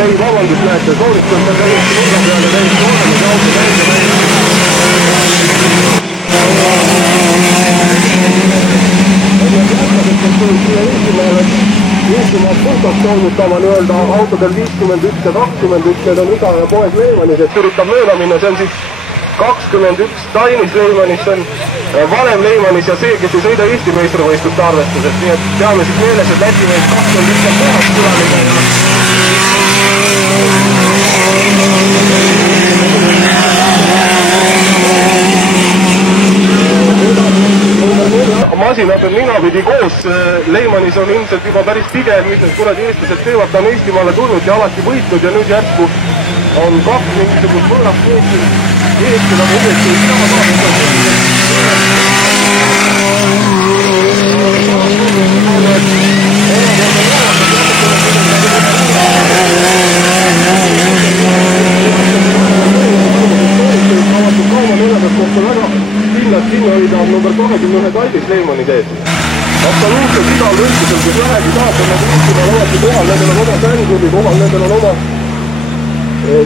Ei, vabandust, näete, soovitan ta täiesti nurga peale täiesti oodamise auto täiesti Eestimaad puhtaks toomutama nii-öelda autodel 51 ja 21, need on Ida ja poeg Leimanis, et üritab mööda minna, see on siis 21 Tainis Leimanis, see on varem Leimanis ja see, kes ei sõida Eesti meistrivõistluste arvestused, nii et peame siis meeles, et Läti mees 21 on kohast külaline ja masinad on ninapidi koos, Leimanis on ilmselt juba päris pigem, mis need kuradi eestlased teevad, ta on Eestimaale tulnud ja alati võitnud ja nüüd järsku on kaks mingisugust võõrast meestri eest, nagu uuesti ei saa kinni hoida on number 21 Kallis Leimani sees. Absoluutselt igal võistlusel, kus vähegi saab, on nad Eestimaal alati kohal, nendel on oma fännklubi kohal, nendel on oma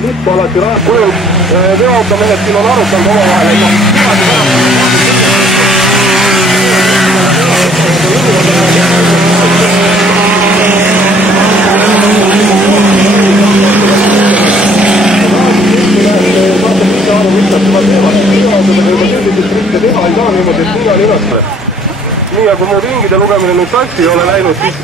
lipp alati rajab kujul. Veoautomehed siin on arutanud omavahel, et nii, aga mu ringide lugemine nüüd sassi ei ole läinud, siis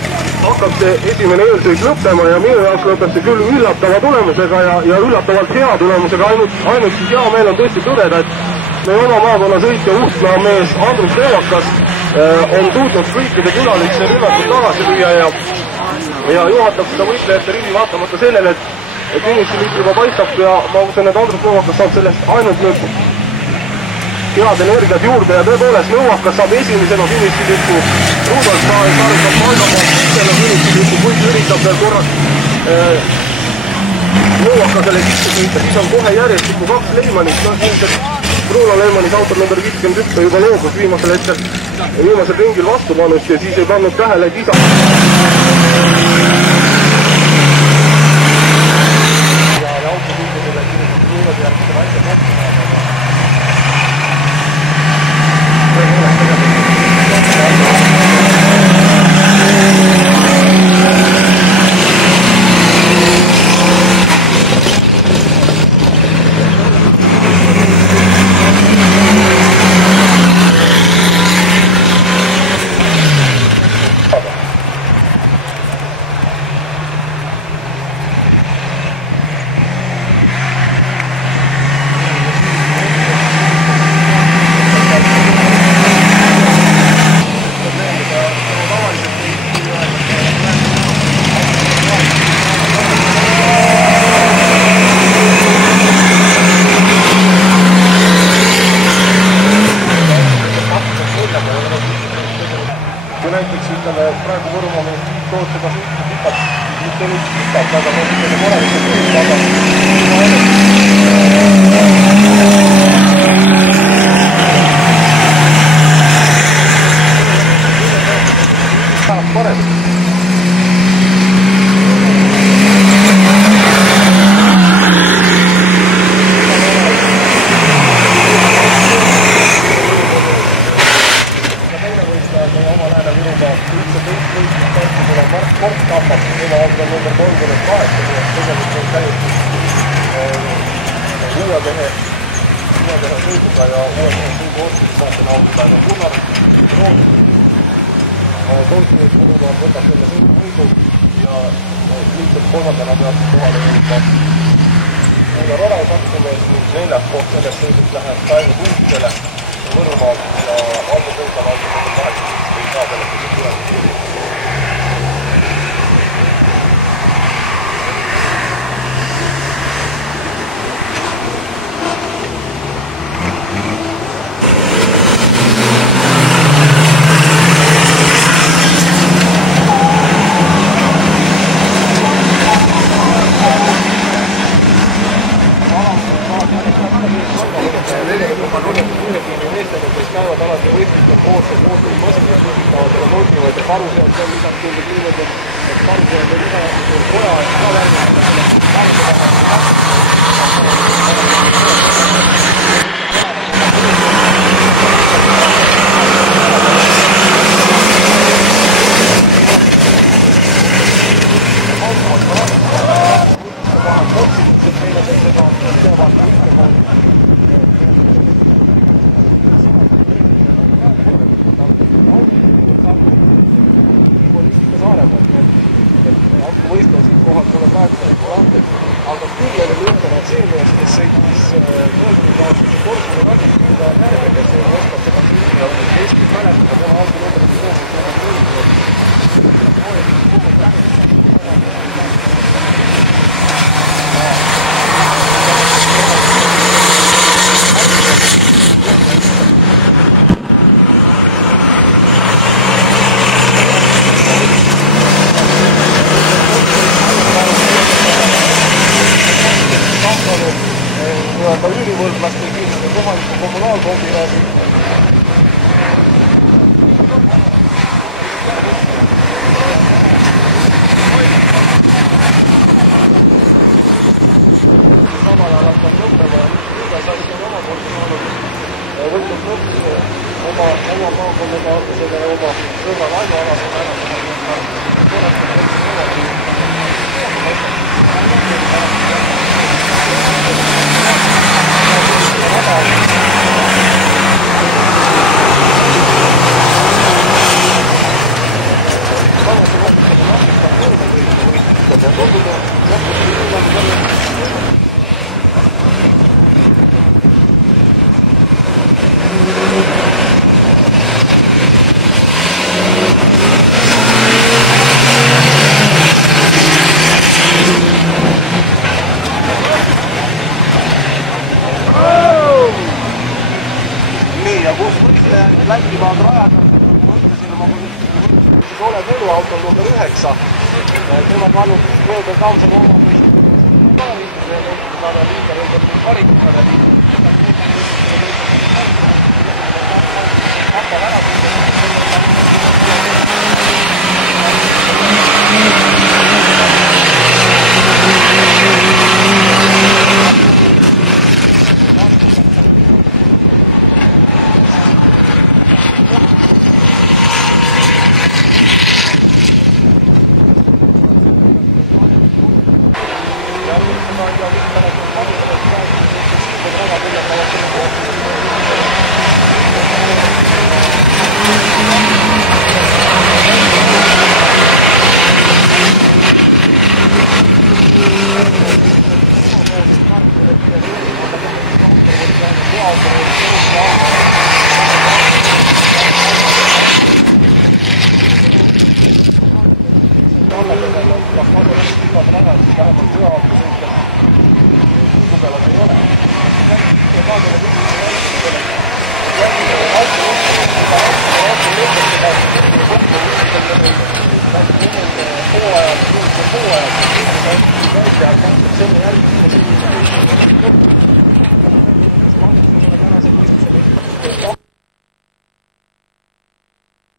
hakkab see esimene öösõik lõppema ja minu jaoks lõpeb see küll üllatava tulemusega ja üllatavalt hea tulemusega, ainult siis hea meel on tõesti tõdeda, et meie oma maakonna sõitja Uhtmaa mees Andrus Leevakas on suutnud kõikide külaliste rünnakud tagasi lüüa ja juhatab seda võitlejate rivi vaatamata sellele, et finišiliit juba paistab ja ma usun, et Andrus Leevakas saab sellest ainult nüüd head energiat juurde ja tõepoolest Nõuakas saab esimesena finišilipu, Rudolf saarikab Valgamaa selle finišilipu, kuid üritab veel korras Nõuakasele sisse sõita, siis on kohe järjestikku kaks Leimanist, ilmselt Bruno Leimanis autor number 51 juba loobus viimasel hetkel viimasel ringil vastu panust ja siis ei pannud tähele, et isa ja autoliidudele juurde järgmiste vaikse kohta kes käivad alati võistlustel koos ja mootorimasinas võtavad ja mootivad ja karusead seal lisaks tundub niimoodi, et karusead või lisaks koja eest ka värvida. Võistleva siit kohalt tuleb praegu randed, aga küll oli lõppenud see mees, kes sõitis 30-aastase Korsule rallit, mida järge, kes ei oskab seda filmi ja Eestis mäletada, tema autonumbrid on üürivõlglast või kindlasti kohaliku kommunaalfondi läbi. Samal ajal hakkab lõppema ja nüüd sai see oma portsioon võtnud lõpus oma maakonnakaaslasega ja oma sõbra Laialasega ära. Lätimaad rajada, mõtlesin oma oled eluautol number 9. Tema pannud mööda Taamsalu oma liider ümber karikutele hakkab ära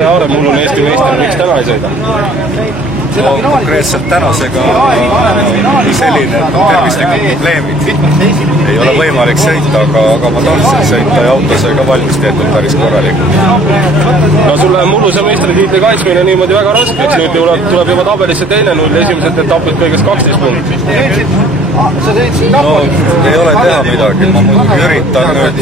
Aare, mul on Eesti meister, miks täna ei sõida? No, konkreetselt tänasega oli selline, et tervislikud probleemid. Ei ole võimalik sõita, aga ma tahtsin sõita ja auto sai ka valmis tehtud päris korralikult. No sul läheb mulluse meistritiitli kaitsmine niimoodi väga raskeks, nüüd tuleb juba tabelisse teine null, esimesed etapid kõigest 12 punkti. No ei ole teha midagi, ma muidugi üritan nüüd,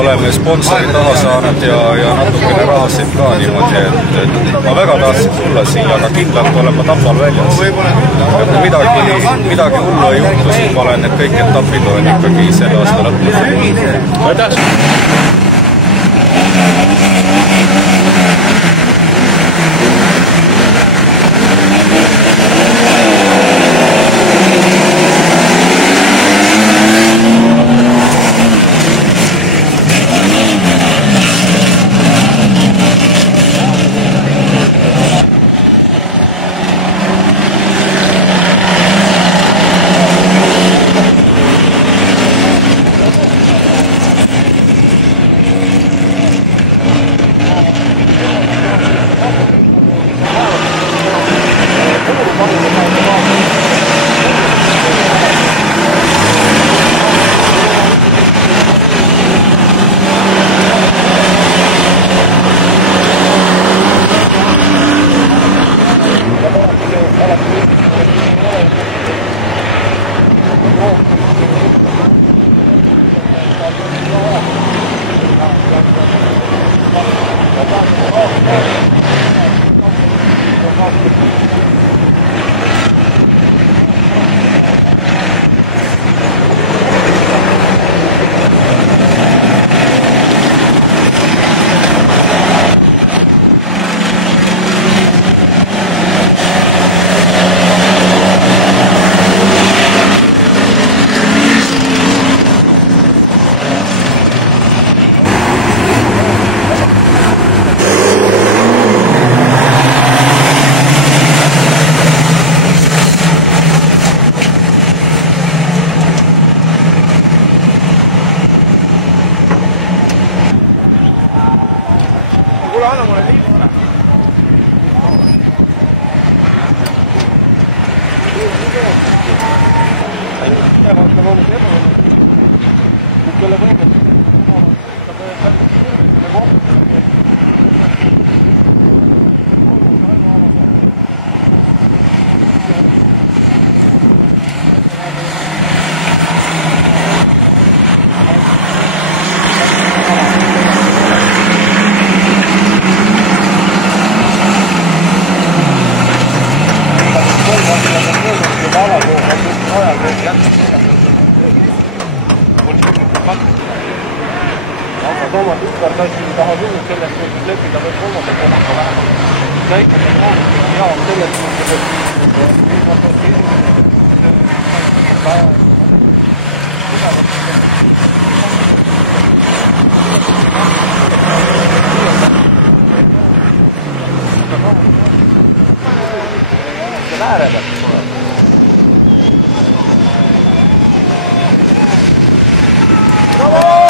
oleme sponsori taha saanud ja natukene rahasid ka niimoodi, et ma väga tahtsin tulla siia, aga kindlalt olen ma Tapal väljas. Ja kui midagi hullu ei juhtu, siis ma olen, et kõik etapid olen ikkagi selle aasta lõpus. Aitäh! anna mulle lihtne. Kelle võivad Toomas ükskord tassi taha tulnud sellest, et lepida võib kolmanda kohaga vähemalt. Käikata koolust ja sellest mõttes, et ääre pealt tuleb. Bravo!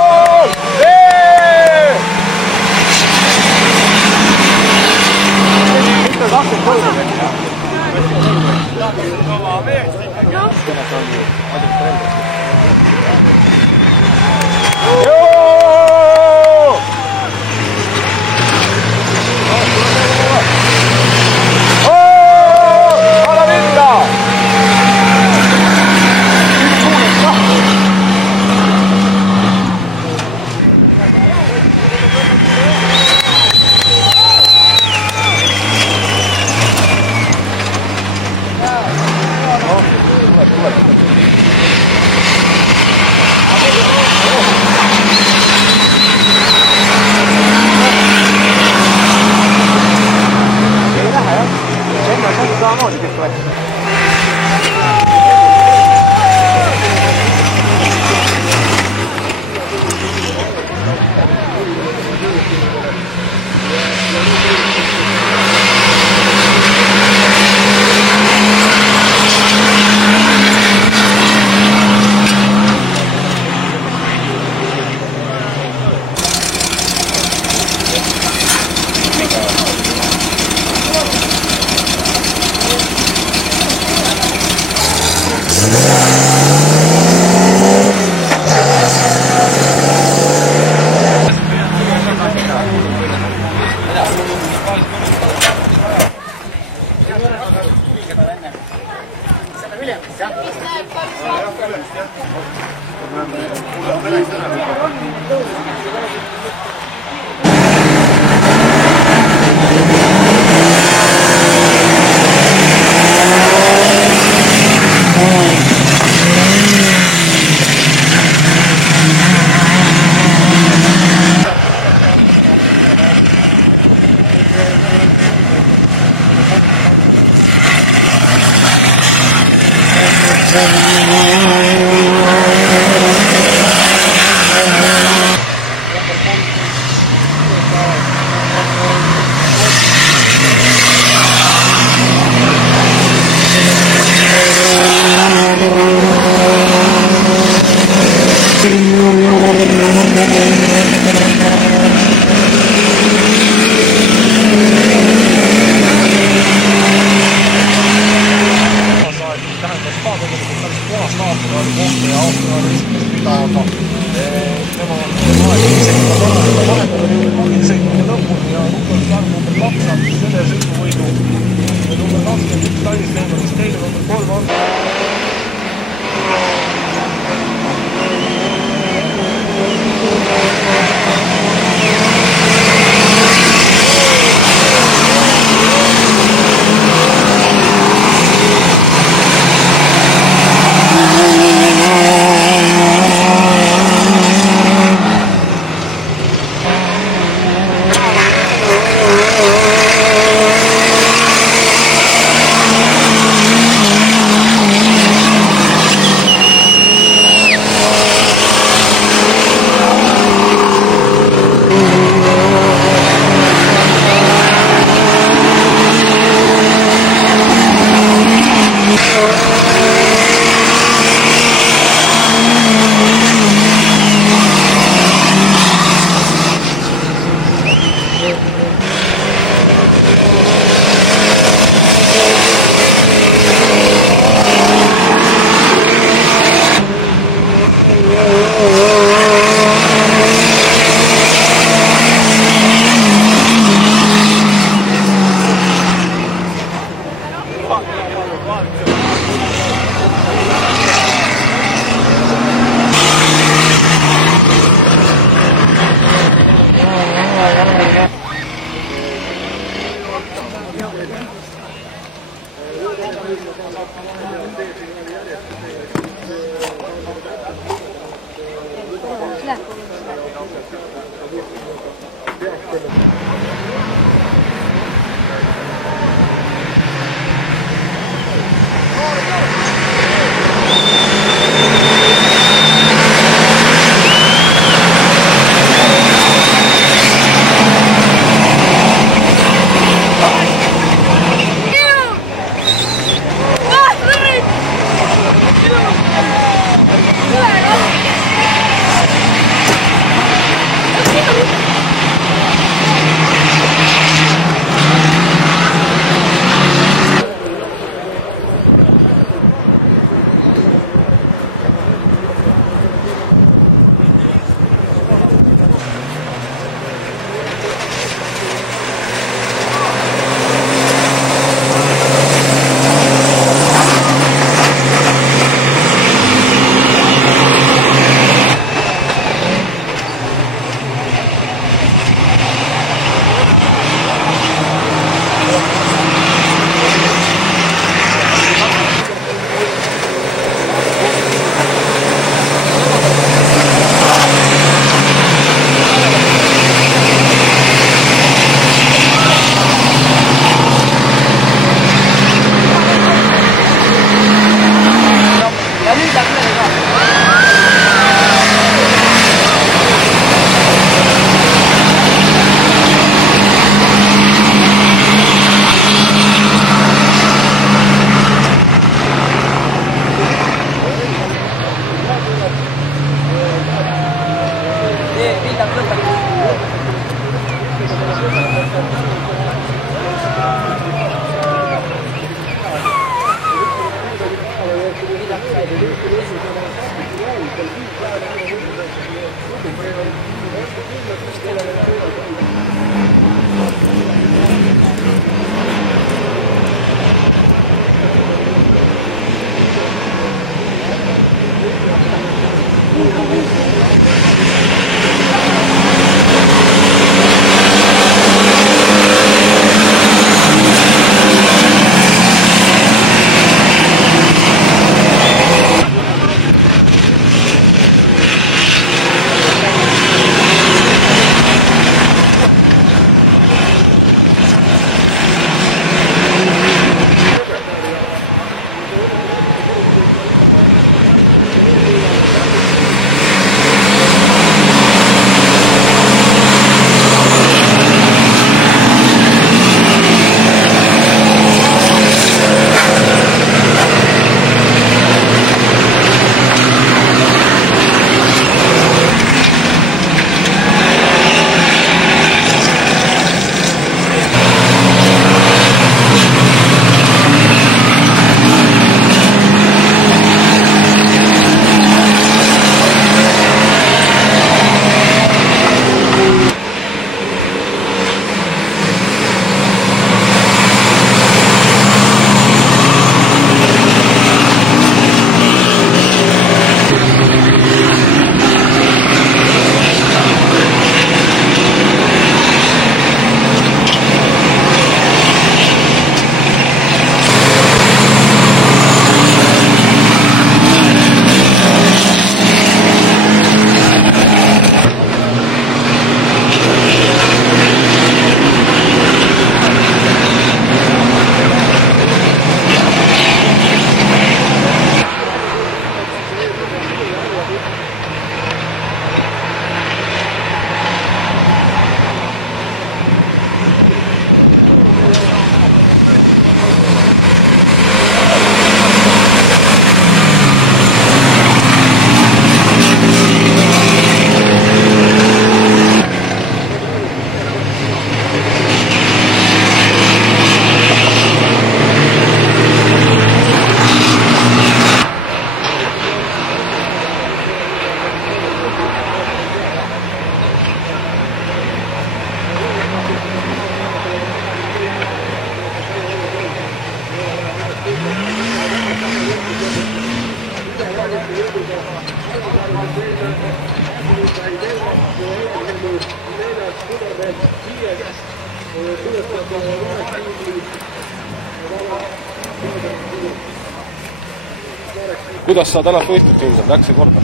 Kuidas sa tänast võistlust ilmselt läks see korda?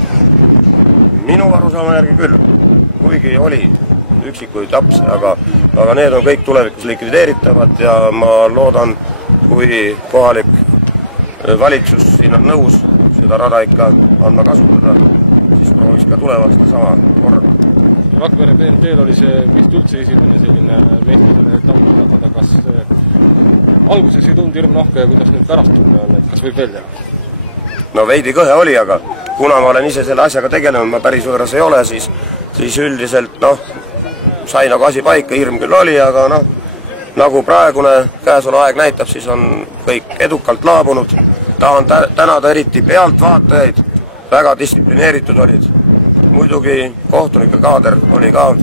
minu arusaama järgi küll, kuigi oli üksikuid lapsi, aga need on kõik tulevikus likvideeritavad ja ma loodan, kui kohalik valitsus siin on nõus seda rada ikka andma kasutada, siis prooviks ka tulevast sama korda. Rakvere BMT-l oli see vist üldse esimene selline meestele etapp korraldada, kas alguses ei tulnud hirm nahka ja kuidas nüüd pärast tunne on, et kas võib veel teha? No veidi kõhe oli, aga kuna ma olen ise selle asjaga tegelenud, ma päris võõras ei ole, siis üldiselt sai nagu asi paika, hirm küll oli, aga nagu praegune käesolev aeg näitab, siis on kõik edukalt laabunud. Tahan tänada eriti pealtvaatajaid, väga distsiplineeritud olid. Muidugi kohtunike kaader oli ka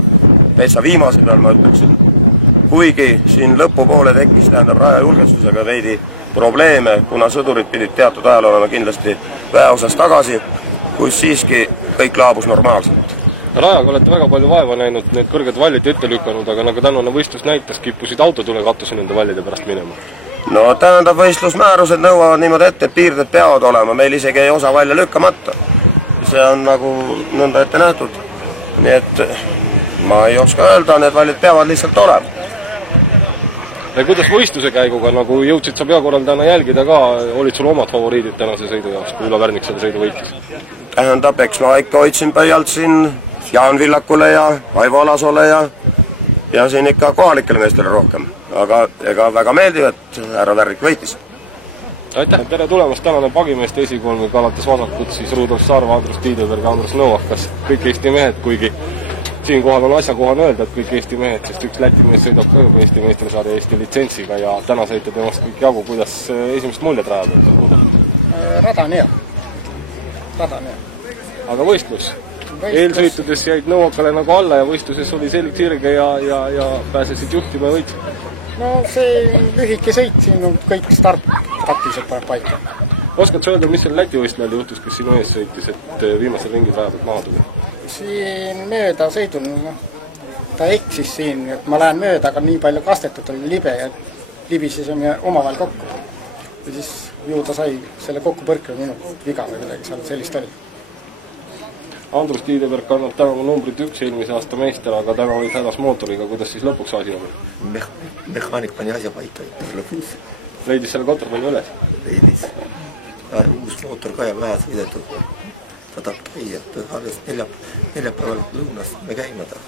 täitsa viimase peal, ma ütleksin. Kuigi siin lõpupoole tekkis raja julgestusega veidi probleeme, kuna sõdurid pidid teatud ajal olema kindlasti väeosas tagasi, kus siiski kõik laabus normaalselt. Rajaga olete väga palju vaeva näinud, need kõrged vallid ette lükanud, aga nagu tänane võistlus näitas, kippusid autod üle katuse nende vallide pärast minema. No tähendab, võistlusmäärused nõuavad niimoodi ette, et piirded peavad olema, meil isegi ei osa välja lükkamata. See on nagu nõnda ette nähtud. Nii et ma ei oska öelda, need vallid peavad lihtsalt olema. Ja kuidas võistluse käiguga, nagu jõudsid sa peakorraldajana jälgida ka, olid sul omad favoriidid tänase sõidu jaoks, kui Ülo Värnik selle sõidu võitis? Tähendab, eks ma ikka hoidsin pöialt siin Jaan Villakule ja Aivo Alasole ja siin ikka kohalikele meestele rohkem. Aga ega väga meeldiv, et härra Värnik võitis. Aitäh! Tere tulemast tänane pagimeeste esikolmik alates vasakut, siis Rudolf Saarva, Andrus Tiideberg ja Andrus Nõuakas. Kõik Eesti mehed, kuigi siinkohal on asjakohane öelda, et kõik Eesti mehed, sest üks Läti mees sõidab ka juba Eesti meistrasarja Eesti litsentsiga ja täna saite temast kõik jagu, kuidas esimest muljed raja pealt on? Rada on hea. Aga võistlus? Eelsõitudes jäid Nõuakale nagu alla ja võistluses oli selg sirge ja pääsesid juhtima ja võitsid? No see lühike sõit, siin on kõik start praktiliselt paneb paika. Oskad sa öelda, mis seal Läti võistlejal juhtus, kes sinu ees sõitis, et viimasel ringil raja pealt maha tuli? Siin mööda sõidul, ta eksis siin, et ma lähen mööda, aga nii palju kastetud oli libe ja libisesime omavahel kokku. Ja siis ju ta sai selle kokku põrke minu viga või midagi seal sellist oli. Andrus Tiideberg kannab täna numbrit 1 eelmise aasta meister, aga täna olid hädas mootoriga, kuidas siis lõpuks asi oli? Mehaanik pani asja paika lõpuks. Leidis selle kotorpani üles? Leidis. Uus mootor ka ja vähe sõidetud. Ta tahab käia, alles neljapäeval lõunas me käima ta.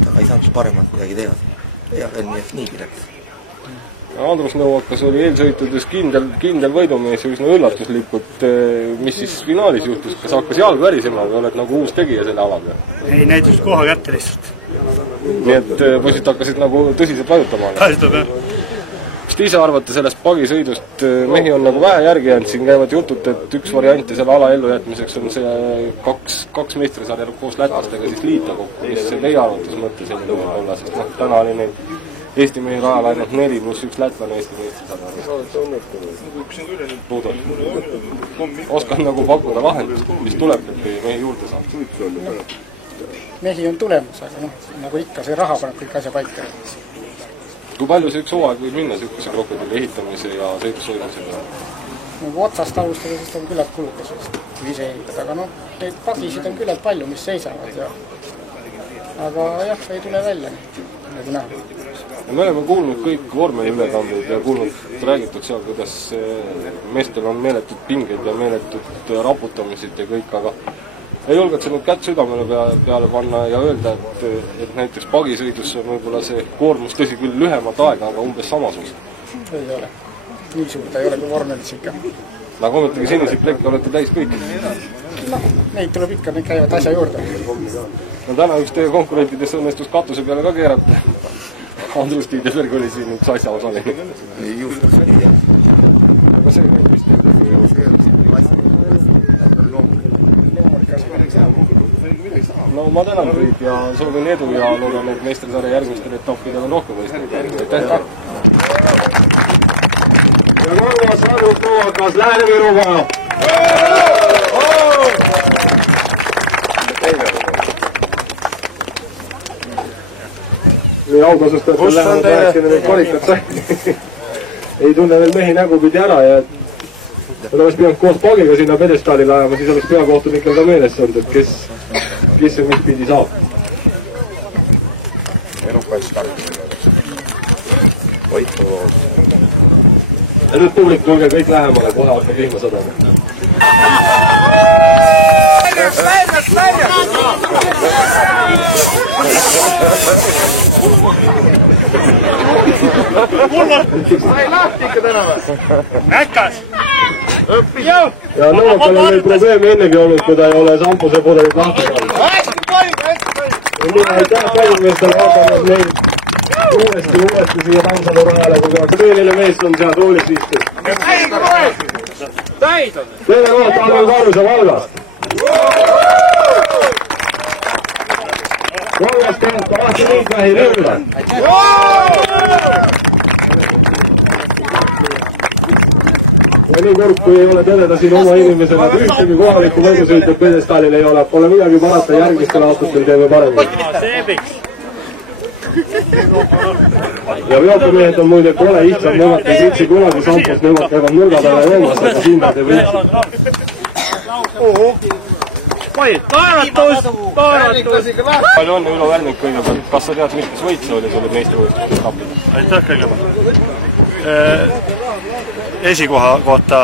Ta ei saanud paremat midagi teha. Ja veel niigi läks. Andrus Nõuakas oli eelsõitudes kindel võidumees ja üsna üllatuslikult. Mis siis finaalis juhtus? Kas hakkas jalg värisema või oled nagu uus tegija selle alaga? Ei, näitus koha kätte lihtsalt. Nii et poisid hakkasid nagu tõsiselt vajutama? Tõsiselt, jah. Mis te ise arvate sellest pagisõidust? Mehi on nagu vähe järgi jäänud, siin käivad jutut, et üks varianti selle ala ellujätmiseks on see kaks meistrisarja koos lätlastega siis liita kokku. Mis see teie arvates mõte selline võib olla? Sest täna oli neid Eesti mehi rajal ainult 4 pluss 1 lätlane Eesti meistrisarja. Oskad nagu pakkuda lahendust, mis tuleb, et mehi juurde saab? Mehi on tulemus, aga nagu ikka see raha paneb kõik asja paika. Kui palju see üks hooaeg võib minna sihukese krokodilli ehitamise ja sõidushoidmisega? Nagu otsast alustada, sest on küllalt kulukas vist, kui ise ehitada, aga neid pagisid on küllalt palju, mis seisavad. Aga jah, ei tule välja, nagu näha. Me oleme kuulnud kõik vormeliülekandeid ja kuulnud räägitud seal, kuidas meestel on meeletud pinged ja meeletud raputamisid ja kõik, aga ei julged sa nüüd kätt südamele peale panna ja öelda, et näiteks pagisõidus on võib-olla see koormus tõsi küll lühemat aega, aga umbes samasugust. Ei ole. Nii suur ta ei ole kui vormelis ikka. Nagu ometagi seniseid plekke olete täis kõik? Neid tuleb ikka, neid käivad asja juurde. No täna üks teie konkurentidest õnnestus katuse peale ka keerata. Andrus Tiideberg oli siin üks asja osaline. Ei juhtus nii, jah. Aga see käib vist. No ma tänan teid ja soovin edu ja loodan, et meistrisarja järgmistel etappidel on rohkem võistlejaid. Aitäh! Ja kolmas Andrus Nõuakas Lääne-Virumaa! Nii aukasustajatel lähevad rääkida neid kvalikat sai. Ei tunne veel mehi nägupidi ära ja Nad oleks pidanud koos pagiga sinna pedestaalile ajama, siis oleks peakohtunikel ka meeles olnud, et kes ja mis pidi saab. Erukaid starti. Võitu. Ja nüüd publik, tulge kõik lähemale, kohe hakkab vihma sadama. Sai lahti ikka täna või? Äkkas! Ja nõuakal on meil probleemi ennegi olnud, kui ta ei ole sampuse pudelit lahti pannud. Hästi tohib! Mina aitäh pärimeestele vaatanud meil uuesti siia Tammsalu rajale, kui akadeemiline meeskond seal roolis istus. Teine koht Alvar Karuse Valgast. Valgast tehab ka lahti liikmehi Lülla. Ja nii kord, kui ei ole tõdeda siin oma inimesena, et ühtegi kohalikku võidusõitjat pedestaalil ei ole, pole midagi parata, järgmistel aastatel teeme paremini. Ja veopimehed on muide kole lihtsam, nemad ei vitsi kunagi sampust, nemad käivad nurga peale joomas, aga siin nad ei vitsi. Palju õnne Ülo Värnik kõigepealt, kas sa tead, mis võit see oli, see oli meistrivõistlustes tappida? Aitäh kõigepealt. Esikoha kohta,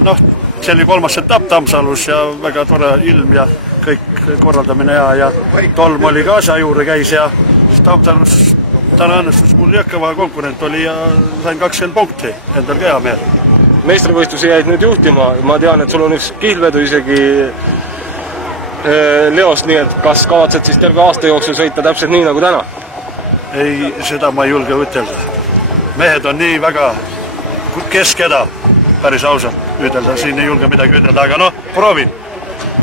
noh, see oli 3. etapp Tammsalus ja väga tore ilm ja kõik korraldamine ja tolm oli ka asja juurde käis ja Tammsalus täna õnnestus mul jõkkava konkurent oli ja sain 20 punkti, endal ka hea meel. Meistrivõistlusi jäid nüüd juhtima, ma tean, et sul on üks kihlvedu isegi Leost, nii et kas kavatsed siis terve aasta jooksul sõita täpselt nii nagu täna? Ei, seda ma ei julge ütelda. Mehed on nii väga keskeda, päris ausalt ütelda, siin ei julge midagi ütelda, aga noh, proovin.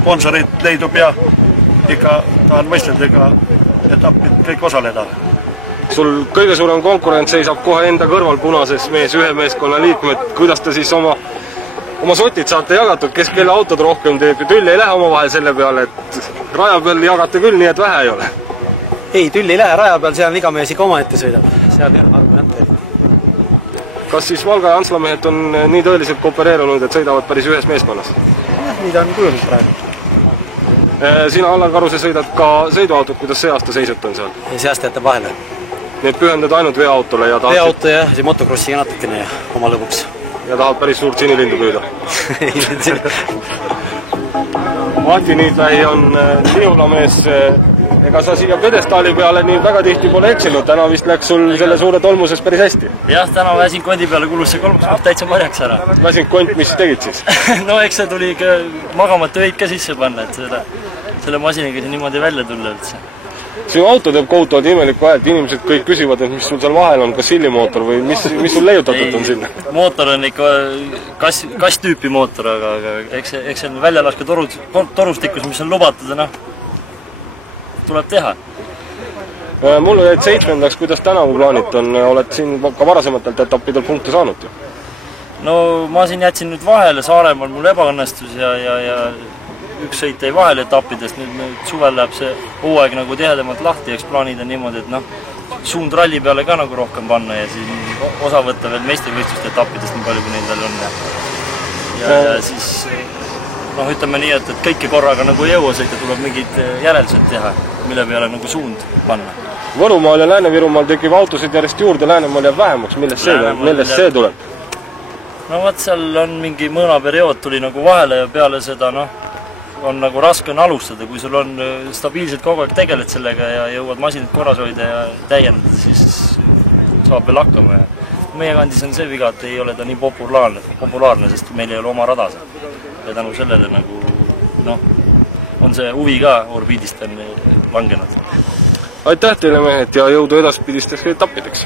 Sponsorid leidub ja ikka tahan võistelda ega etapid kõik osaleda. Sul kõige suurem konkurent seisab kohe enda kõrval punases mees, ühe meeskonna liikmed, kuidas te siis oma sotid saate jagatud, kes kelle autod rohkem teeb ja tülli ei lähe omavahel selle peale, et raja peal jagate küll nii, et vähe ei ole? Ei, tülli ei lähe raja peal, seal on iga mees ikka omaette sõidab. Seal jah, argument veel. Kas siis Valga ja Antsla mehed on nii tõeliselt koopereerunud, et sõidavad päris ühes meeskonnas? Jah, nii ta on kujunud praegu. Sina, Allar Karuse, sõidad ka sõiduautot, kuidas see aasta seisut on seal? See aasta jätab vahele. Nii et pühendad ainult veoautole ja tahad... Veoauto ja see motocrossiga natukene ja oma lõbuks. Ja tahad päris suurt sinilindu püüda? Mati Niidlähi on Lihula-mees. Ega sa siia pedestaali peale nii väga tihti pole eksinud. Täna vist läks sul selle suure tolmuses päris hästi. Jah, täna väsin kondi peale kulus see 3 koht täitsa marjaks ära. Väsin kont, mis tegid siis? No eks see tuli magamata öid ka sisse panna, et selle masiniga siin niimoodi välja tulla üldse. Sinu auto teeb kohutavalt imelikku häält, inimesed kõik küsivad, et mis sul seal vahel on, kas sillimootor või mis sul leiutatud on sinna? Mootor on ikka kas-tüüpi mootor, aga eks see on väljalaske torustikus, mis on lubatud, noh, tuleb teha. Mullu jäid 7. kuidas tänavu plaanit on, oled siin ka varasematelt etappidel punkte saanud ju? No ma siin jätsin nüüd vahele, Saaremaal mul ebaõnnestus ja üks sõit jäi vahele etappidest, nüüd suvel läheb see hooaeg nagu tihedamalt lahti, eks plaanid on niimoodi, et noh, suund ralli peale ka nagu rohkem panna ja siin osa võtta veel meistrivõistluste etappidest nii palju, kui neil veel on. Ja siis, noh, ütleme nii, et kõiki korraga nagu ei jõua sõita, tuleb mingid järeldused teha, mille peale nagu suund panna. Võrumaal ja Lääne-Virumaal tekib autosid järjest juurde, Läänemaal jääb vähemaks, millest see tuleb? No vaat seal on mingi mõõnaperiood tuli nagu vahele ja peale seda, noh, on nagu raske on alustada, kui sul on stabiilselt kogu aeg tegeled sellega ja jõuad masinat korras hoida ja täiendada, siis saab veel hakkama. Meie kandis on see viga, et ei ole ta nii populaarne, sest meil ei ole oma rada seal. Ja tänu sellele nagu, noh, on see huvi ka orbiidist on langenud. Aitäh teile mehed ja jõudu edaspidisteks etappideks!